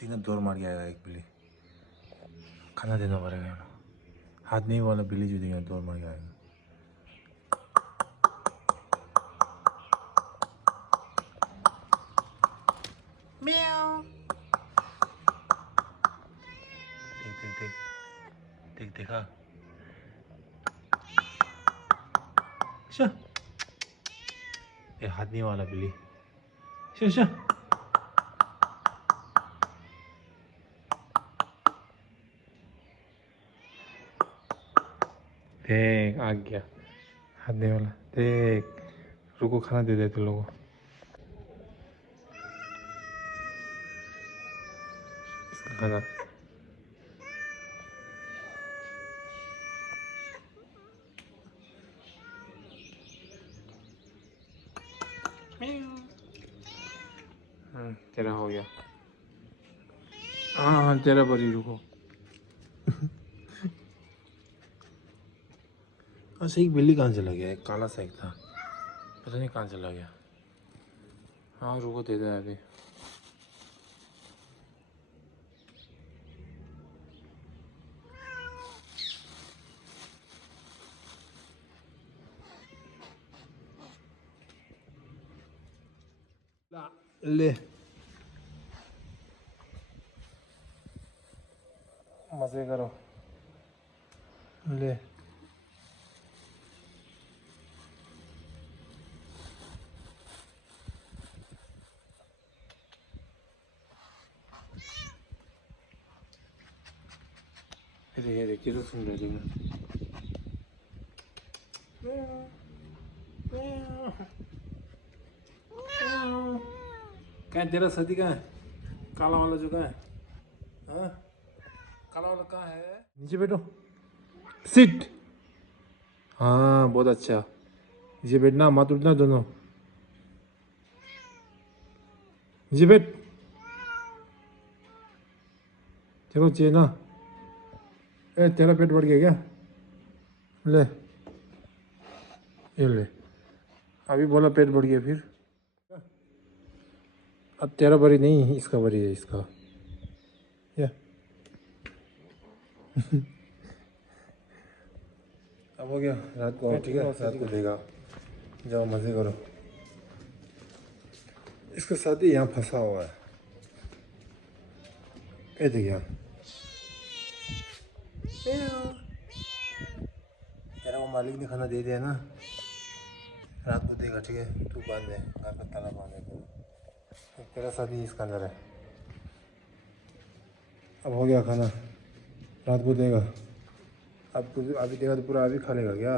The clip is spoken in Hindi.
तीनों दौड़ मार के आएगा। एक बिल्ली खाना देना पड़ेगा। हाथ नहीं वाला बिल्ली जो देगा दौड़ मार के आएगा। म्याऊ। देख देखा। ये हाथ नहीं वाला बिल्ली। शा देख आ गया हाथ नहीं वाला। देख रुको खाना दे देते लोगों को। इसका खाना तेरा हो गया। हाँ तेरा बड़ी रुको। अच्छा एक बिल्ली कहाँ चला गया? एक काला सा एक था, पता नहीं कहाँ चला गया। हाँ रुको दे दे अभी। ले मजे करो। ले ये देखिए तो सुन रहे हैं। क्या तेरा सदी कहाँ है? काला वाला जो कहाँ है? हाँ काला वाला कहाँ है? नीचे बैठो। सिट। हाँ बहुत अच्छा। नीचे बैठना, मत उठना दोनों। नीचे बैठ। देखो चाहिए ना। ए तेरा पेट बढ़ गया क्या? ले ये ले। अभी बोला पेट बढ़ गया फिर। अब तेरा बड़ी नहीं इसका बड़ी है इसका। या अब हो गया। रात को ठीक है, रात को देगा। जाओ मजे करो। इसका साथ ही यहाँ फंसा हुआ है। ये देखिए तेरा वो मालिक ने खाना दे दिया ना, रात को देगा ठीक है। तू बांध दे, घर का ताला बांध दे। तेरा साथ ही इसका अंदर है। अब हो गया खाना, रात को देगा। अब अभी देगा तो पूरा अभी खा लेगा क्या?